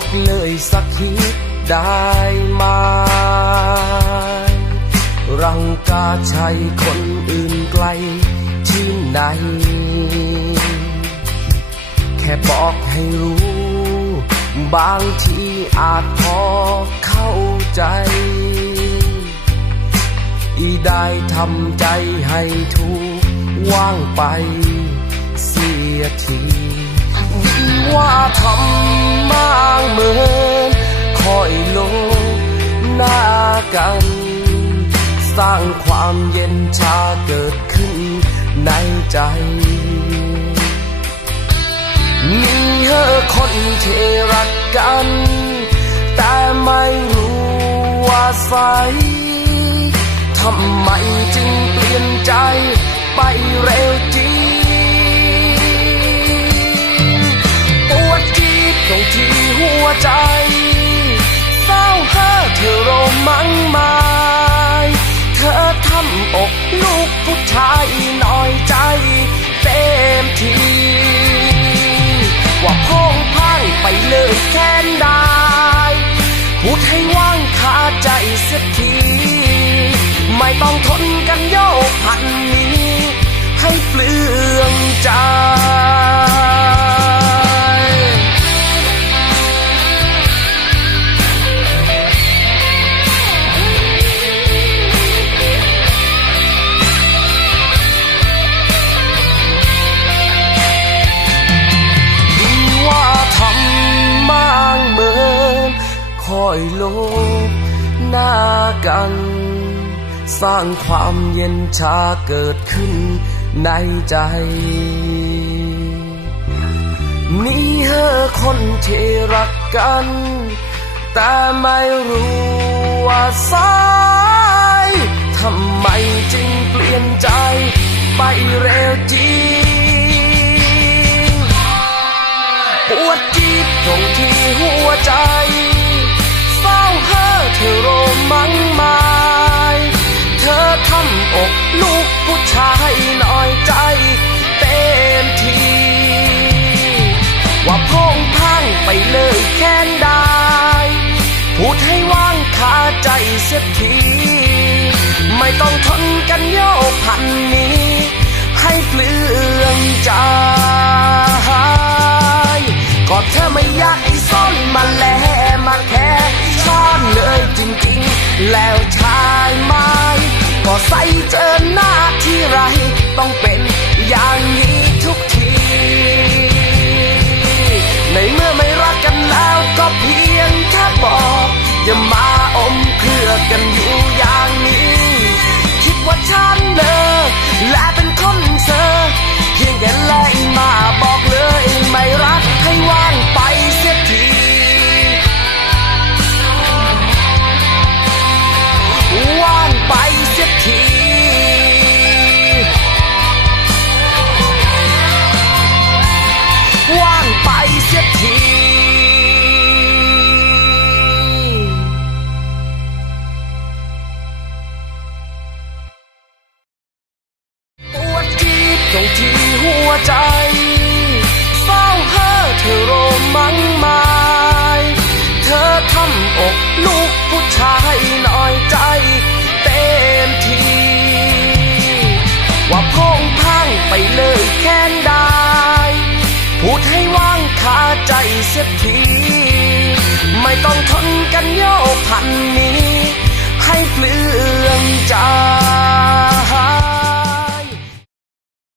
บอกเลยสักทีได้ไหมรังกาใช่คนอื่นไกลที่ไหน แค่บอกให้รู้ บางทีอาจพอเข้าใจ อีได้ทำใจให้ถูกว่างไป เสียทีว่าทำางเหมือนคอยโลหน้ากัน สร้างความเย็นชาเกิดขึ้นในใจมีเธอคนที่รักกัน แต่ไม่รู้ว่าใสทำไมจึงเปลี่ยนใจไปเร็วจริง ต้องทนกันโยกพันนี้ ให้เปลืองใจดีว่าทำมางมคอยโลบหน้ากัน สร้างความเย็นชาเกิดขึ้นในใจมีเธอคนที่รักกัน แต่ไม่รู้ว่าสายทำไมจึงเปลี่ยนใจไปเร็วจริงปวดจีบตรงที่หัวใจเศร้าเฮ้อเธอร เสียที ไม่ต้องทนกันโยกพันนี้ ให้เปลืองใจก็เธอไม่อยากให้ซ่อนมาแลมาแค่ซ่อนเลยจริงๆ แล้วชายไม้ก็ใส่เจอหน้าที่ไรต้องเป็นอย่างนี้ กันอยู่อย่างนี้ คิดว่าฉันเลอและเป็นคนเซอเพียงแค่ไล่มาบอกเลยไม่รักให้ว่างไปเสียทีว่างไปเสียทีว่างไปเสียที งพังไปเลยแค้นได้ พูดให้ว่างคาใจเสียที ไม่ต้องทนกันโยกพันนี้ ให้เปลืองใจ